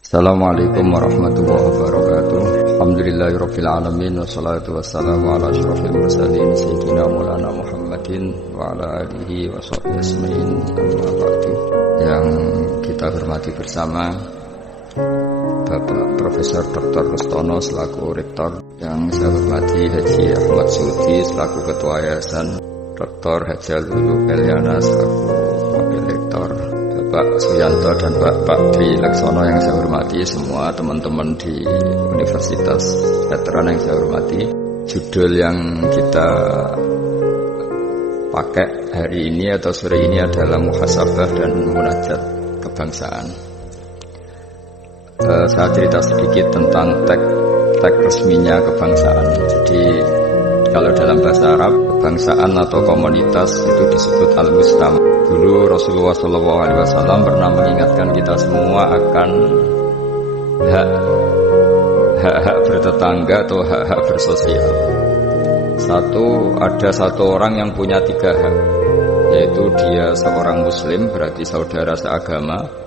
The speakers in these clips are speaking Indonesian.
Assalamualaikum warahmatullahi wabarakatuh. Alhamdulillahirabbil alamin wassalatu wassalamu ala asyrofil mursalin sayyidina maulana Muhammadin wa ala alihi wa sahbihi ajmain. Amma ba'du. Yang kita hormati bersama Bapak Profesor Dr. Rustono selaku rektor, yang saya hormati Haji Ahmad Sudi selaku ketua yayasan, Dr. Haji Lulu Eliana selaku wakil rektor, Pak Suyanto dan Pak Dwi Laksono yang saya hormati, semua teman-teman di Universitas Veteran yang saya hormati. Judul yang kita pakai hari ini atau sore ini adalah muhasabah dan munajat kebangsaan. Saya cerita sedikit tentang teks resminya kebangsaan. Jadi kalau dalam bahasa Arab, kebangsaan atau komunitas itu disebut al-mustama. Dulu Rasulullah SAW pernah mengingatkan kita semua akan hak-hak bertetangga atau hak-hak bersosial. Ada satu orang yang punya 3 hak, yaitu dia seorang muslim, berarti saudara seagama.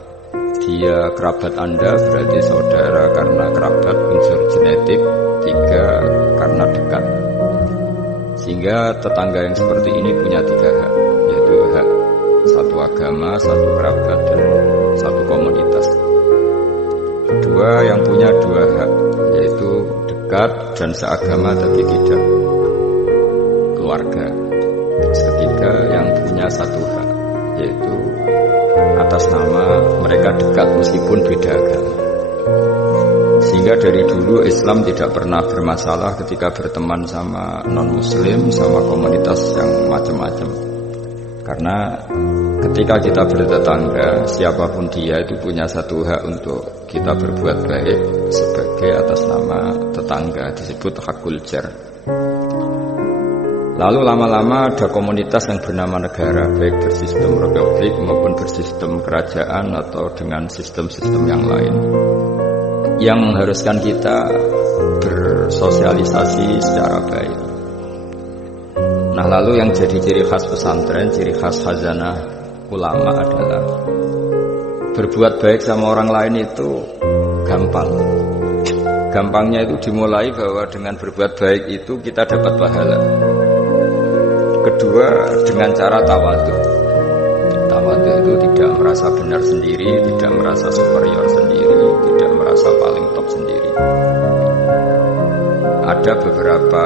Dia kerabat Anda, berarti saudara karena kerabat unsur genetik. 3, karena dekat. Sehingga tetangga yang seperti ini punya 3 hak, yaitu hak satu agama, satu kerabat, dan satu komunitas. Kedua, yang punya 2 hak, yaitu dekat dan seagama tapi tidak keluarga. Ketiga, yang punya 1 hak, yaitu atas nama mereka dekat meskipun beda agama. Sehingga dari dulu Islam tidak pernah bermasalah ketika berteman sama non-muslim, sama komunitas yang macam-macam. Karena ketika kita bertetangga, siapapun dia itu punya 1 hak untuk kita berbuat baik sebagai atas nama tetangga, disebut hakul jar. Lalu lama-lama ada komunitas yang bernama negara, baik bersistem republik maupun bersistem kerajaan atau dengan sistem-sistem yang lain, yang mengharuskan kita bersosialisasi secara baik. Nah, lalu yang jadi ciri khas pesantren, ciri khas khazanah ulama adalah berbuat baik sama orang lain itu gampang. Gampangnya itu dimulai bahwa dengan berbuat baik itu kita dapat pahala. Kedua, dengan cara tawadhu. Tawadhu itu tidak merasa benar sendiri, tidak merasa superior sendiri, tidak merasa paling top sendiri. Ada beberapa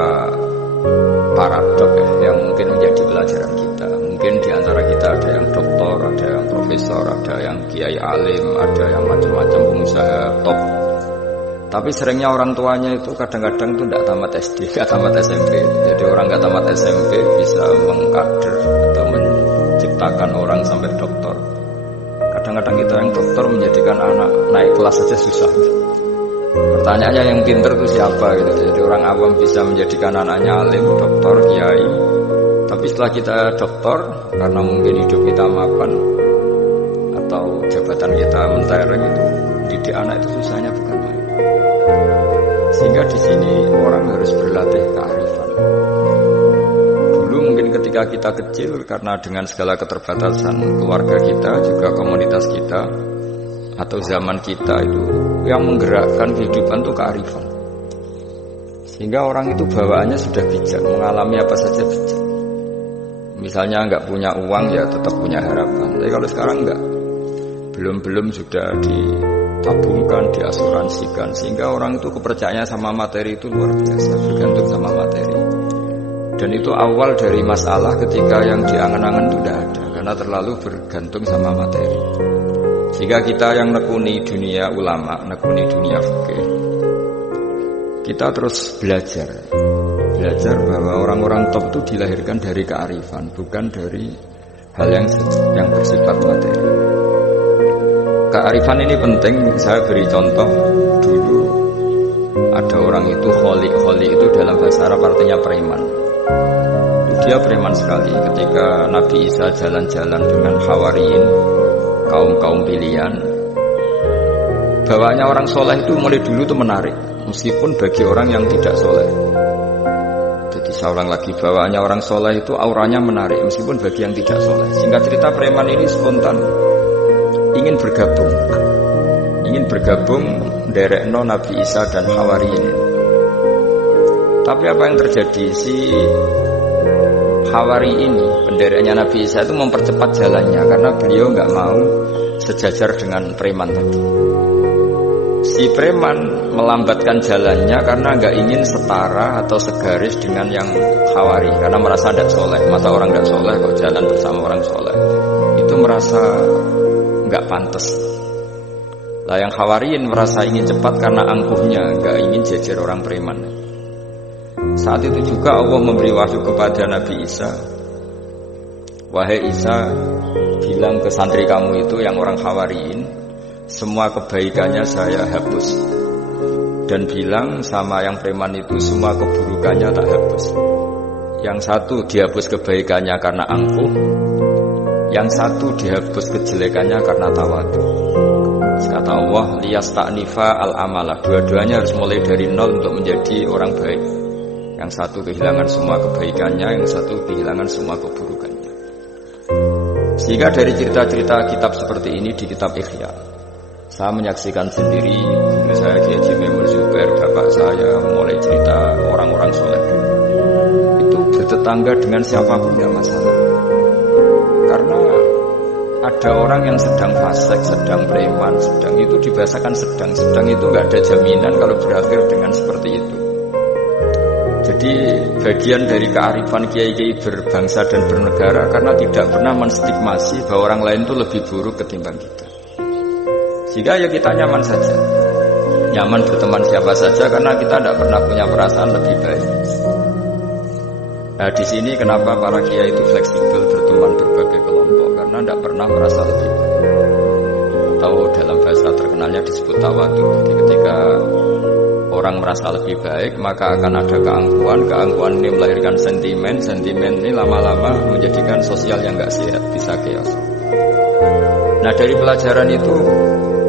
paradok yang mungkin menjadi pelajaran kita. Mungkin di antara kita ada yang doktor, ada yang profesor, ada yang kiai alim, ada yang macam-macam pengusaha top. Tapi seringnya orang tuanya itu kadang-kadang itu tidak tamat SD, tidak tamat SMP. Jadi orang tidak tamat SMP bisa mengkader atau menciptakan orang sampai doktor. Kadang-kadang kita yang doktor menjadikan anak naik kelas saja susah. Pertanyaannya yang pinter itu siapa gitu. Jadi orang awam bisa menjadikan anaknya alim, doktor, kiai. Tapi setelah kita doktor, karena mungkin hidup kita mapan atau jabatan kita mentereng itu, didik anak itu susahnya bukan main. Sehingga di sini orang harus berlatih kearifan. Dulu mungkin ketika kita kecil, karena dengan segala keterbatasan keluarga kita, juga komunitas kita, atau zaman kita itu yang menggerakkan kehidupan itu kearifan. Sehingga orang itu bawaannya sudah bijak, mengalami apa saja bijak. Misalnya nggak punya uang ya tetap punya harapan. Tapi kalau sekarang nggak, belum sudah ditabungkan, diasuransikan, sehingga orang itu kepercayaannya sama materi itu luar biasa, bergantung sama materi. Dan itu awal dari masalah ketika yang diangan-angan itu tidak ada, karena terlalu bergantung sama materi. Sehingga kita yang nekuni dunia ulama, nekuni dunia fikih, kita terus belajar bahwa orang-orang top itu dilahirkan dari kearifan, bukan dari hal yang bersifat materi. Kearifan ini penting. Saya beri contoh dulu, ada orang itu kholi itu dalam bahasa Arab artinya preman. Dia preman sekali. Ketika Nabi Isa jalan-jalan dengan Hawariyin, kaum pilihan, bawaannya orang soleh itu mulai dulu itu menarik, meskipun bagi orang yang tidak soleh. Jadi saya ulang lagi, bawaannya orang soleh itu auranya menarik meskipun bagi yang tidak soleh. Singkat cerita, preman ini spontan ingin bergabung derekno Nabi Isa dan Hawariyin. Tapi apa yang terjadi? Si Hawari ini, pendereknya Nabi Isa itu mempercepat jalannya karena beliau nggak mau sejajar dengan preman tadi. Si preman melambatkan jalannya karena nggak ingin setara atau segaris dengan yang Hawari, karena merasa tidak soleh. Masa orang tidak soleh kok jalan bersama orang soleh, itu merasa nggak pantas. Lah yang Hawariin merasa ingin cepat karena angkuhnya, nggak ingin jejer orang preman. Saat itu juga Allah memberi wahyu kepada Nabi Isa, wahai Isa, bilang ke santri kamu itu yang orang Hawariin, semua kebaikannya saya hapus. Dan bilang sama yang preman itu, semua keburukannya tak hapus. Yang satu dihapus kebaikannya karena angkuh, yang satu dihapus kejelekannya karena tawadu. Kata Allah, liyasta'nifa al-amalah, dua-duanya harus mulai dari nol untuk menjadi orang baik. Yang satu kehilangan semua kebaikannya, yang satu kehilangan semua keburukannya. Sehingga dari cerita-cerita kitab seperti ini di kitab Ihya, saya menyaksikan sendiri, guru saya Kiai Haji Maimun Zubair, bapak saya mulai cerita orang-orang soleh dulu. Itu bertetangga dengan siapapun tidak masalah. Karena ada orang yang sedang fasik, sedang preman, sedang itu dibahasakan sedang itu nggak ada jaminan kalau berakhir dengan seperti itu. Jadi bagian dari kearifan kiai-kiai berbangsa dan bernegara karena tidak pernah menstigmasi bahwa orang lain itu lebih buruk ketimbang kita. Sehingga ya kita nyaman saja, nyaman berteman siapa saja karena kita tidak pernah punya perasaan lebih baik. Nah di sini kenapa para kiai itu fleksibel berteman berbagai kelompok, karena tidak pernah merasa lebih baik. Atau dalam bahasa terkenalnya disebut tawadu. Jadi ketika orang merasa lebih baik, maka akan ada keangkuhan ini melahirkan sentimen ini lama-lama menjadikan sosial yang nggak sehat, bisa chaos. Nah dari pelajaran itu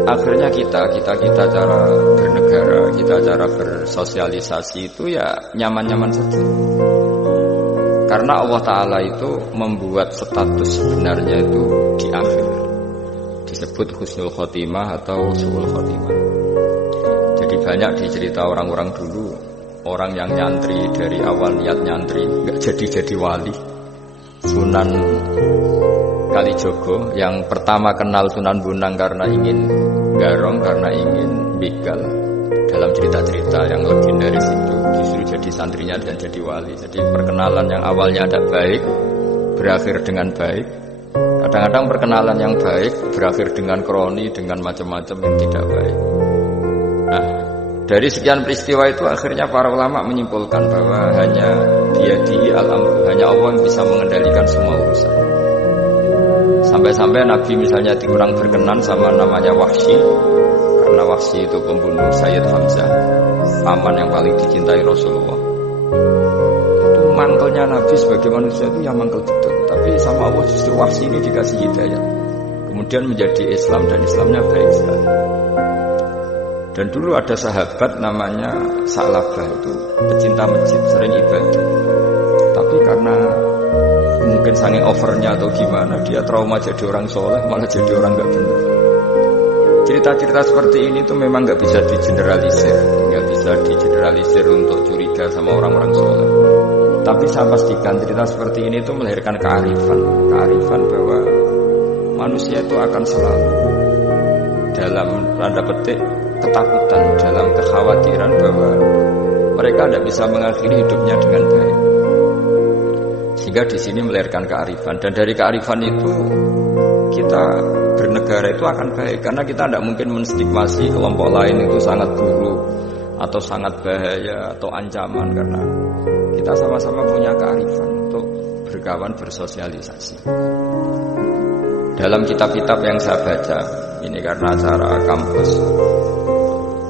akhirnya kita cara bernegara, kita cara bersosialisasi itu ya nyaman-nyaman saja. Karena Allah Ta'ala itu membuat status sebenarnya itu di akhir, disebut husnul khotimah atau su'ul khotimah. Jadi banyak di cerita orang-orang dulu, orang yang nyantri dari awal niat nyantri nggak jadi wali. Sunan Kalijogo yang pertama kenal Sunan Bonang karena ingin garong, karena ingin begal. Dalam cerita-cerita yang legendaris itu justru jadi santrinya dan jadi wali. Jadi perkenalan yang awalnya ada baik berakhir dengan baik. Kadang-kadang perkenalan yang baik berakhir dengan kroni, dengan macam-macam yang tidak baik. Nah, dari sekian peristiwa itu akhirnya para ulama menyimpulkan bahwa hanya biyadihi al-amru, hanya Allah yang bisa mengendalikan semua urusan. Sampai-sampai Nabi misalnya kurang berkenan sama namanya Wahsy, karena Wahsy itu pembunuh Sayyid Hamzah, paman yang paling dicintai Rasulullah. Itu mangkelnya Nabi sebagai manusia itu yang mangkel betul. Tapi sama Allah justru Wahsy ini dikasih hidayah, kemudian menjadi Islam dan Islamnya baik sekali. Dan dulu ada sahabat namanya Sa'labah, itu pecinta masjid, sering ibadah. Tapi karena mungkin saking overnya atau gimana, dia trauma jadi orang soleh, malah jadi orang gak benar. Cerita-cerita seperti ini tuh memang gak bisa digeneralisir untuk curiga sama orang-orang soleh. Tapi saya pastikan cerita seperti ini tuh melahirkan kearifan bahwa manusia itu akan selalu dalam tanda petik ketakutan, dalam kekhawatiran bahwa mereka tidak bisa mengakhiri hidupnya dengan baik. Sehingga di sini melahirkan kearifan, dan dari kearifan itu kita bernegara itu akan baik, karena kita tidak mungkin menstigmasi kelompok lain itu sangat buruk atau sangat bahaya atau ancaman, karena kita sama-sama punya kearifan untuk berkawan, bersosialisasi. Dalam kitab-kitab yang saya baca, ini karena acara kampus,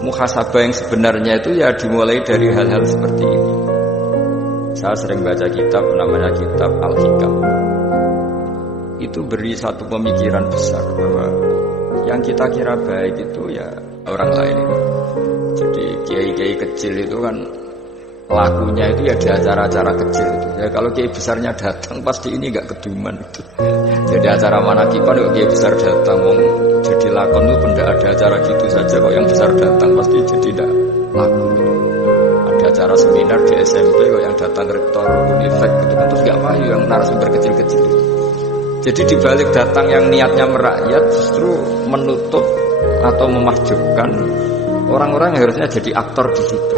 muhasabah yang sebenarnya itu ya dimulai dari hal-hal seperti ini. Saya sering baca kitab namanya kitab Al-Hikam. Itu beri satu pemikiran besar bahwa yang kita kira baik itu ya orang lain. Jadi kiai-kiai kecil itu kan lakunya itu ya di acara-acara kecil itu. Ya kalau kiai besarnya datang pasti ini enggak keduman itu. Jadi acara manakipan kok kiai besar datang, jadi lakon itu benda ada acara gitu saja kok yang besar datang pasti jadi tidak laku. Ada acara seminar di SMP kok yang datang rektor Unifek gitu kan terus enggak payu yang narasumber kecil-kecil. Jadi dibalik datang yang niatnya merakyat justru menutup atau memahjubkan orang-orang yang harusnya jadi aktor di situ.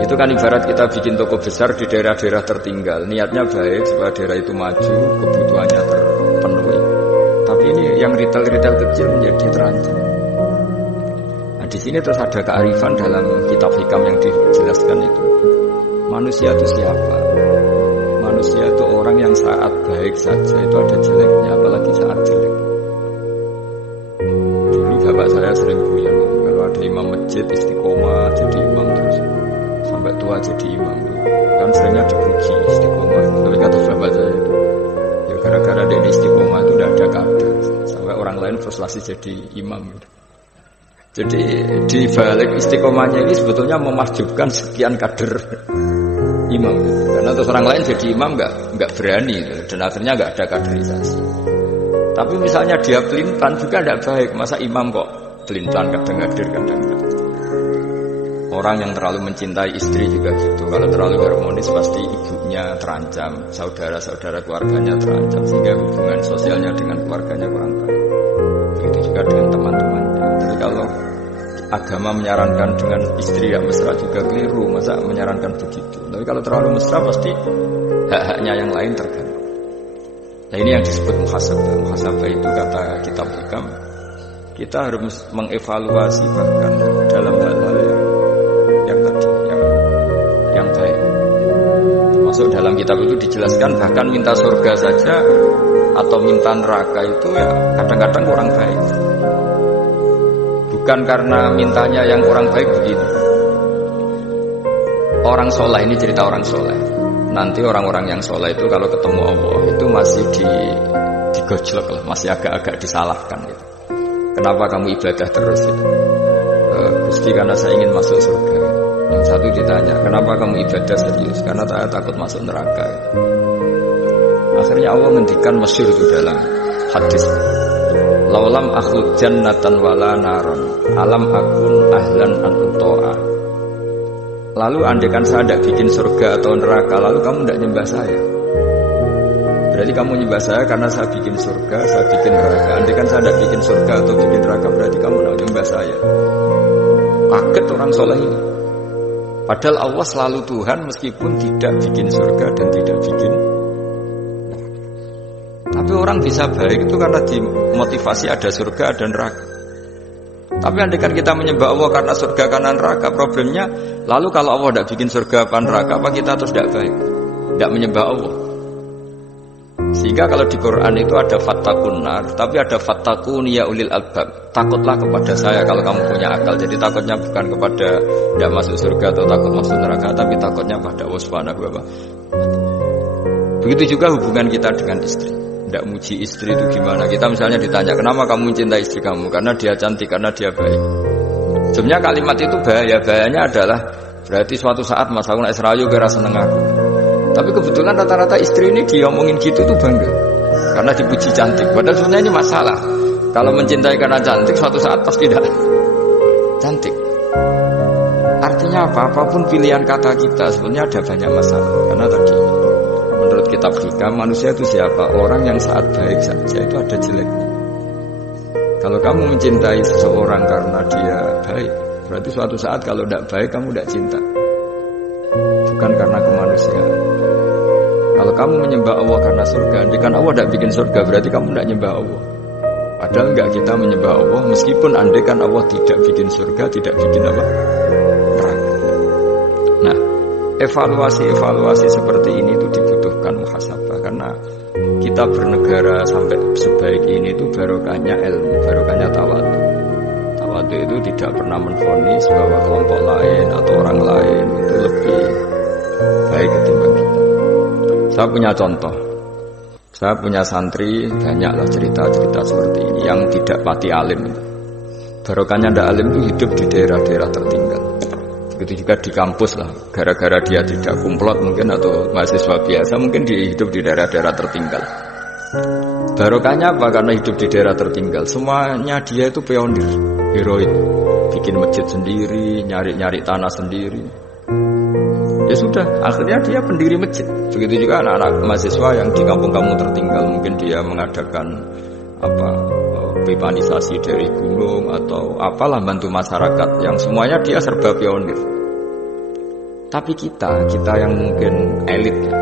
Itu kan ibarat kita bikin toko besar di daerah-daerah tertinggal. Niatnya baik supaya daerah itu maju, kebutuhannya terpenuhi. Tapi ini yang retail-retail kecil menjadi terancam. Nah di sini terus ada kearifan dalam kitab hikam yang dijelaskan itu. Manusia itu siapa? Manusia itu orang yang saat baik saja itu ada jeleknya, apalagi saat jelek. Dulu bapak saya sering guyon kalau ada imam masjid istiqomah jadi imam terus. Sampai tua jadi imam kan seringnya dipuji istiqomah. Tapi kata sahabat saya itu ya gara-gara dia istiqomah itu tidak ada kader sampai orang lain frustrasi jadi imam gitu. Jadi di balik istiqomahnya ini sebetulnya memahjubkan sekian kader imam gitu. Karena terus orang lain jadi imam nggak berani gitu. Dan akhirnya nggak ada kaderisasi. Tapi misalnya dia pelintan juga tidak baik. Masa imam kok pelintan kadang-kadang. Orang yang terlalu mencintai istri juga gitu. Kalau terlalu harmonis pasti ibunya terancam, saudara-saudara keluarganya terancam, sehingga hubungan sosialnya dengan keluarganya kurang baik. Begitu juga dengan teman-temannya. Jadi kalau agama menyarankan dengan istri yang mesra juga keliru, masa menyarankan begitu. Tapi kalau terlalu mesra pasti hak-haknya yang lain terganggu. Nah ini yang disebut muhasabah. Muhasabah itu kata kitab hikam, kita harus mengevaluasi bahkan dalam hal-hal yang tadi yang baik. Termasuk dalam kitab itu dijelaskan bahkan minta surga saja atau minta neraka itu ya kadang-kadang kurang baik. Bukan karena mintanya yang kurang baik begini. Orang soleh ini cerita orang soleh. Nanti orang-orang yang soleh itu kalau ketemu Allah itu masih digojlok lah, masih agak-agak disalahkan gitu. Kenapa kamu ibadah terus itu? Gusti karena saya ingin masuk surga. Yang satu ditanya, kenapa kamu ibadah serius? Karena saya takut masuk neraka. Akhirnya Allah ngendikan masyhur itu dalam hadis. Laulam akhluq jannatan wala naron, alam akun ahlan an uto'a. Lalu andaikan saya tidak bikin surga atau neraka, lalu kamu tidak nyembah saya. Berarti kamu nyembah saya karena saya bikin surga, saya bikin neraka. Andaikan saya tidak bikin surga atau bikin neraka, berarti kamu tidak nyembah saya. Kaget orang soleh ini. Padahal Allah selalu Tuhan meskipun tidak bikin surga dan tidak bikin neraka. Tapi orang bisa baik itu karena dimotivasi ada surga dan neraka. Tapi andaikan kita menyembah Allah karena surga karena neraka, problemnya lalu kalau Allah tidak bikin surga apa neraka, apa kita terus tidak baik, tidak menyembah Allah. Sehingga kalau di Quran itu ada fattakun nar, tapi ada fattakun ya ulil albab. Takutlah kepada saya kalau kamu punya akal. Jadi takutnya bukan kepada tidak masuk surga atau takut masuk neraka, tapi takutnya pada Allah Subhanahu wa ta'ala. Begitu juga hubungan kita dengan istri. Tidak muji istri itu gimana? Kita misalnya ditanya, kenapa kamu mencintai istri kamu? Karena dia cantik, karena dia baik. Sebenarnya kalimat itu bahaya. Bahayanya adalah berarti suatu saat Mas Agung Esrayu kira seneng aku. Tapi kebetulan rata-rata istri ini diomongin gitu tuh bangga karena dipuji cantik. Padahal sebenarnya ini masalah. Kalau mencintai karena cantik, suatu saat pasti tidak cantik. Artinya apa? Apapun pilihan kata kita sebenarnya ada banyak masalah. Karena tadi menurut kitab hikam, manusia itu siapa? Orang yang saat baik saja itu ada jeleknya. Kalau kamu mencintai seseorang karena dia baik, berarti suatu saat kalau tidak baik kamu tidak cinta. Bukan karena kemanusiaan. Kalau kamu menyembah Allah karena surga, andaikan Allah tidak bikin surga, berarti kamu tidak menyembah Allah. Padahal enggak, kita menyembah Allah meskipun andaikan Allah tidak bikin surga, tidak bikin apa? Neraka. Nah, evaluasi seperti ini itu dibutuhkan muhasabah, karena kita bernegara sampai sebaik ini itu barokahnya ilmu, barokahnya tawadhu. Tawadhu itu tidak pernah menvonis bahwa kelompok lain atau orang lain itu lebih baik ketimbang kita. Saya punya contoh. Saya punya santri, banyaklah cerita-cerita seperti ini yang tidak pati alim. Barokahnya ndak alim itu hidup di daerah-daerah tertinggal. Begitu juga di kampus lah, gara-gara dia tidak kumplot mungkin atau mahasiswa biasa mungkin dia hidup di daerah-daerah tertinggal. Barokahnya apa? Karena hidup di daerah tertinggal, semuanya dia itu pionir, heroik, bikin masjid sendiri, nyari tanah sendiri. Ya sudah, akhirnya dia pendiri masjid. Begitu juga anak-anak mahasiswa yang di kampung-kampung tertinggal, mungkin dia mengadakan pipanisasi dari gunung atau apalah, bantu masyarakat yang semuanya dia serba pionir. Tapi kita yang mungkin elit ya,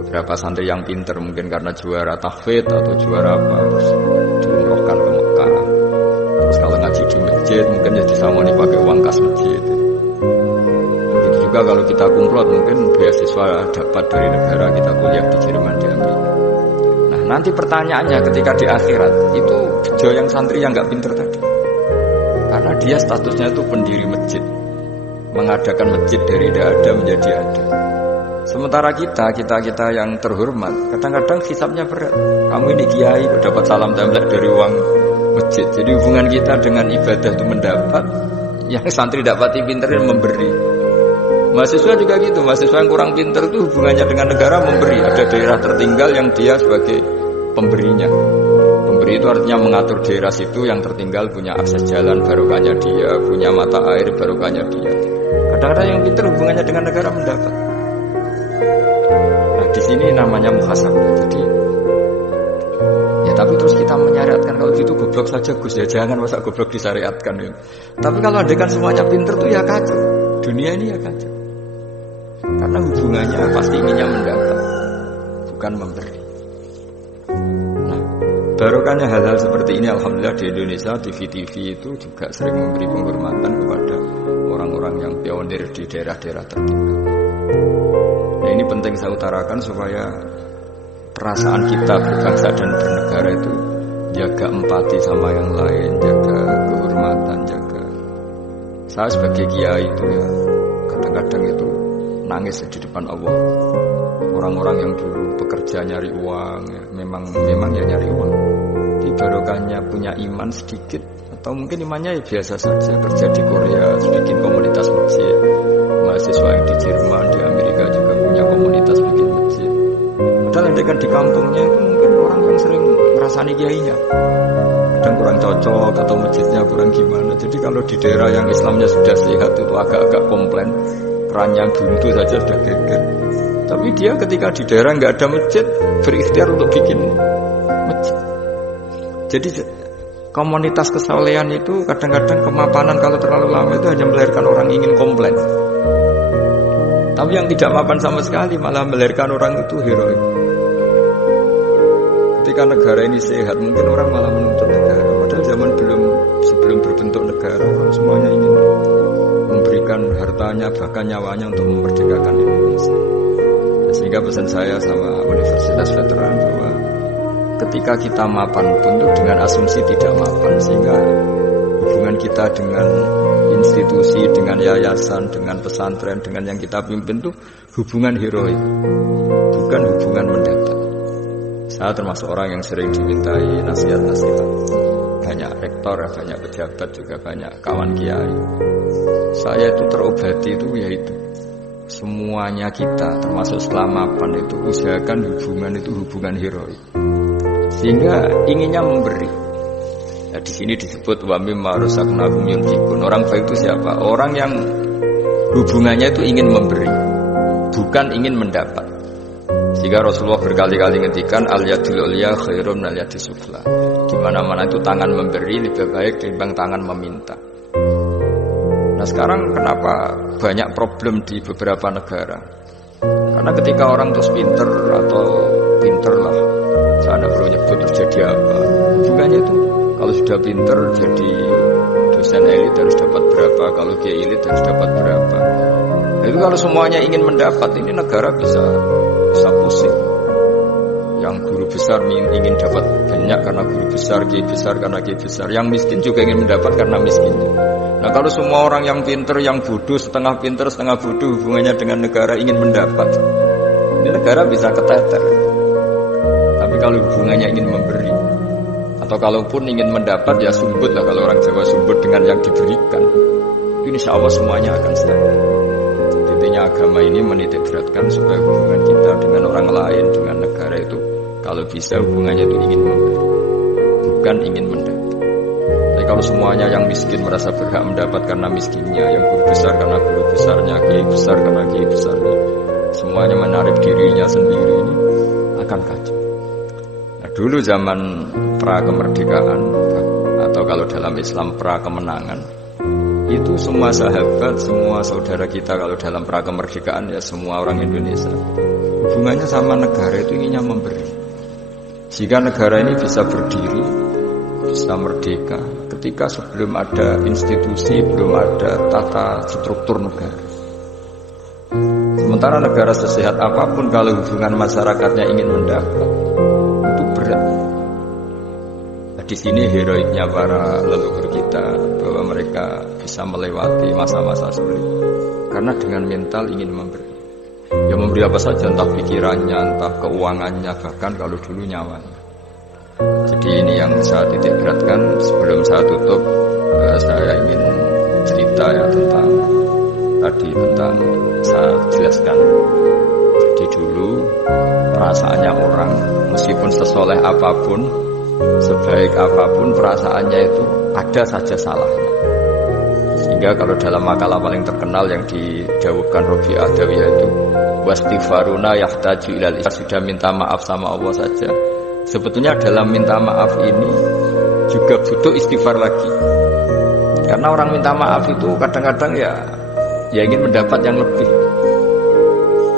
beberapa santri yang pinter mungkin karena juara tahfidz atau juara apa terus diumrohkan ke Mekah. Terus kalau ngaji di masjid mungkin ya disamoni pakai uang kas masjid. Begitu juga kalau kita kumplot mungkin beasiswa dapat dari negara, kita kuliah di Jerman, di Amerika. Nanti pertanyaannya ketika di akhirat itu bejo yang santri yang nggak pinter tadi, karena dia statusnya itu pendiri masjid, mengadakan masjid dari tidak ada menjadi ada. Sementara kita yang terhormat kadang-kadang hisabnya berat. Kamu ini kiai dapat salam template dari uang masjid. Jadi hubungan kita dengan ibadah itu mendapat, yang santri dapati pinter memberi. Mahasiswa juga gitu, mahasiswa yang kurang pinter itu hubungannya dengan negara memberi. Ada daerah tertinggal yang dia sebagai pemberinya. Pemberi itu artinya mengatur daerah situ yang tertinggal punya akses jalan, barokahnya dia, punya mata air, barokahnya dia. Kadang-kadang yang pinter hubungannya dengan negara mendapat. Nah di sini namanya muhasabah. Jadi ya tapi terus kita menyariatkan kalau gitu goblok saja Gus ya, jangan masa goblok disyariatkan ya. Tapi kalau adekan semuanya pinter tuh ya kacau. Dunia ini ya kacau. Karena hubungannya pasti inginnya mendapat, bukan memberi. Nah, barokahnya hal-hal seperti ini alhamdulillah di Indonesia TV itu juga sering memberi penghormatan kepada orang-orang yang pionir di daerah-daerah tertinggal. Nah, ini penting saya utarakan supaya perasaan kita berbangsa dan bernegara itu jaga empati sama yang lain, jaga kehormatan, jaga. Saya sebagai kiai itu ya kadang-kadang itu nangis di depan Allah. Orang-orang yang dulu bekerja nyari uang ya, memang ya nyari uang. Di barokahnya punya iman sedikit atau mungkin imannya ya biasa saja, kerja di Korea bikin komunitas masjid. Mahasiswa yang di Jerman, di Amerika juga punya komunitas bikin masjid. Padahal kan di kampungnya itu mungkin orang yang sering merasani kiainya kadang kurang cocok atau masjidnya kurang gimana. Jadi kalau di daerah yang Islamnya sudah sehat itu agak-agak komplain, kerannya buntu saja sudah geger. Tapi dia ketika di daerah nggak ada masjid berikhtiar untuk bikin masjid. Jadi komunitas kesolehan itu kadang-kadang kemapanan kalau terlalu lama itu hanya melahirkan orang ingin komplain. Tapi yang tidak mapan sama sekali malah melahirkan orang itu heroik. Ketika negara ini sehat mungkin orang malah menuntut negara. Padahal zaman sebelum berbentuk negara orang semuanya ingin memberikan hartanya bahkan nyawanya untuk memerdekakan Indonesia. Sehingga pesan saya sama Universitas Veteran bahwa ketika kita mapan pun itu dengan asumsi tidak mapan, sehingga hubungan kita dengan institusi, dengan yayasan, dengan pesantren, dengan yang kita pimpin itu hubungan heroik, bukan hubungan mendapat. Saya termasuk orang yang sering dimintai nasihat-nasihat. Banyak rektor, banyak pejabat, juga banyak kawan kiai. Saya itu terobati itu yaitu semuanya kita, termasuk setelah mapan itu usahakan hubungan itu hubungan heroik. Sehingga inginnya memberi. Nah, di sini disebut wa mimma razaqnahum yunfiqun. Orang baik itu siapa? Orang yang hubungannya itu ingin memberi, bukan ingin mendapat. Sehingga Rasulullah berkali-kali ngendikan al-yadul ulya khairum minal yadis sufla. Di mana-mana itu tangan memberi lebih baik dibanding tangan meminta. Nah, sekarang kenapa banyak problem di beberapa negara? Karena ketika orang terus pinter atau pinter lah, saya tidak perlu nyebut terjadi apa, hubungannya itu kalau sudah pinter jadi dosen elit harus dapat berapa, kalau kiai elit harus dapat berapa. Nah, itu kalau semuanya ingin mendapat, ini negara bisa pusing. Yang guru besar ingin dapat banyak karena guru besar, kiai besar karena kiai besar. Yang miskin juga ingin mendapat karena miskinnya. Nah, kalau semua orang yang pinter, yang bodoh, setengah pinter, setengah bodoh hubungannya dengan negara ingin mendapat, ini negara bisa keteter. Tapi kalau hubungannya ingin memberi, atau kalaupun ingin mendapat ya sumbut lah, kalau orang Jawa sumbut dengan yang diberikan. insya Allah semuanya akan stabil. Intinya agama ini menitik beratkan supaya hubungan kita dengan orang lain, dengan negara itu kalau bisa hubungannya itu ingin memberi, bukan ingin mendapat. Tapi kalau semuanya yang miskin merasa berhak mendapat karena miskinnya, yang guru besar karena guru besarnya, kiai besar karena kiai besarnya, semuanya menarik dirinya sendiri, ini akan kacau. Nah, dulu zaman pra kemerdekaan atau kalau dalam Islam pra kemenangan, itu semua sahabat, semua saudara kita kalau dalam pra kemerdekaan ya semua orang Indonesia hubungannya sama negara itu inginnya memberi. Jika negara ini bisa berdiri, bisa merdeka ketika sebelum ada institusi, belum ada tata struktur negara. Sementara negara sesehat apapun kalau hubungan masyarakatnya ingin mendapat, itu berat. Nah, di sini heroiknya para leluhur kita bahwa mereka bisa melewati masa-masa sulit karena dengan mental ingin memberi. Ya memberi apa saja, entah pikirannya, entah keuangannya, bahkan kalau dulu nyawanya. Jadi ini yang saya titik beratkan. Sebelum saya tutup, saya ingin cerita ya tentang saya jelaskan. Jadi dulu perasaannya orang, meskipun sesoleh apapun, sebaik apapun, perasaannya itu ada saja salahnya. Sehingga kalau dalam makalah paling terkenal yang didawuhkan Robi Adawiyah itu wastighfaruna yahtaju ilal istighfar, sudah minta maaf sama Allah saja. Sebetulnya dalam minta maaf ini juga butuh istighfar lagi. Karena orang minta maaf itu kadang-kadang ya ingin mendapat yang lebih.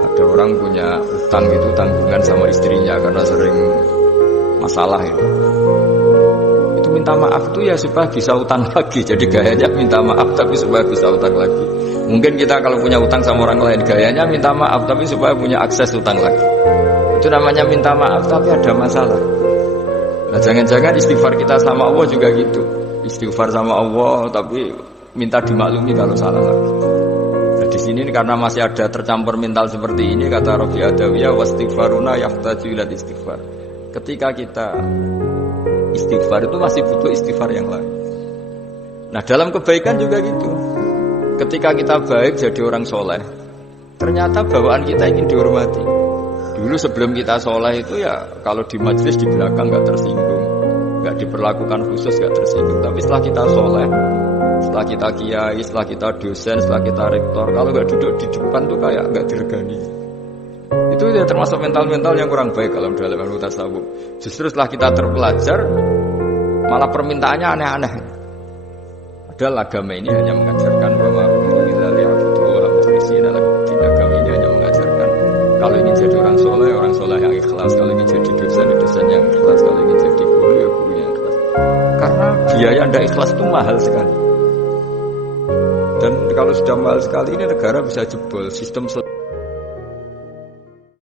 Ada orang punya utang itu tanggungan sama istrinya karena sering masalah itu. Itu minta maaf itu ya supaya bisa utang lagi. Jadi gayanya minta maaf tapi supaya bisa utang lagi. Mungkin kita kalau punya utang sama orang lain gayanya minta maaf tapi supaya punya akses utang lagi. Itu namanya minta maaf tapi ada masalah. Nah jangan-jangan istighfar kita sama Allah juga gitu. Istighfar sama Allah tapi minta dimaklumi kalau salah lagi. Nah di sini karena masih ada tercampur mental seperti ini, kata Robi Adawiyah wastighfaruna yahtaju ila istighfar. Ketika kita istighfar itu masih butuh istighfar yang lain. Nah dalam kebaikan juga gitu. Ketika kita baik jadi orang soleh, ternyata bawaan kita ingin dihormati. Dulu sebelum kita soleh itu ya kalau di majelis di belakang gak tersinggung, gak diperlakukan khusus, gak tersinggung. Tapi setelah kita soleh, setelah kita kiai, setelah kita dosen, setelah kita rektor, kalau gak duduk di depan tuh kayak gak diregani. Itu ya termasuk mental-mental yang kurang baik kalau dalam ilmu tasawuf. Justru setelah kita terpelajar, malah permintaannya aneh-aneh. Padahal agama ini hanya mengajarkan bahwa agama ini hanya mengajarkan kalau ingin jadi orang soleh yang ikhlas. Kalau ingin jadi dosen yang ikhlas. Kalau ingin jadi guru ya guru yang ikhlas. Karena biaya anda ikhlas itu mahal sekali. Dan kalau sudah mahal sekali ini negara bisa jebol sistem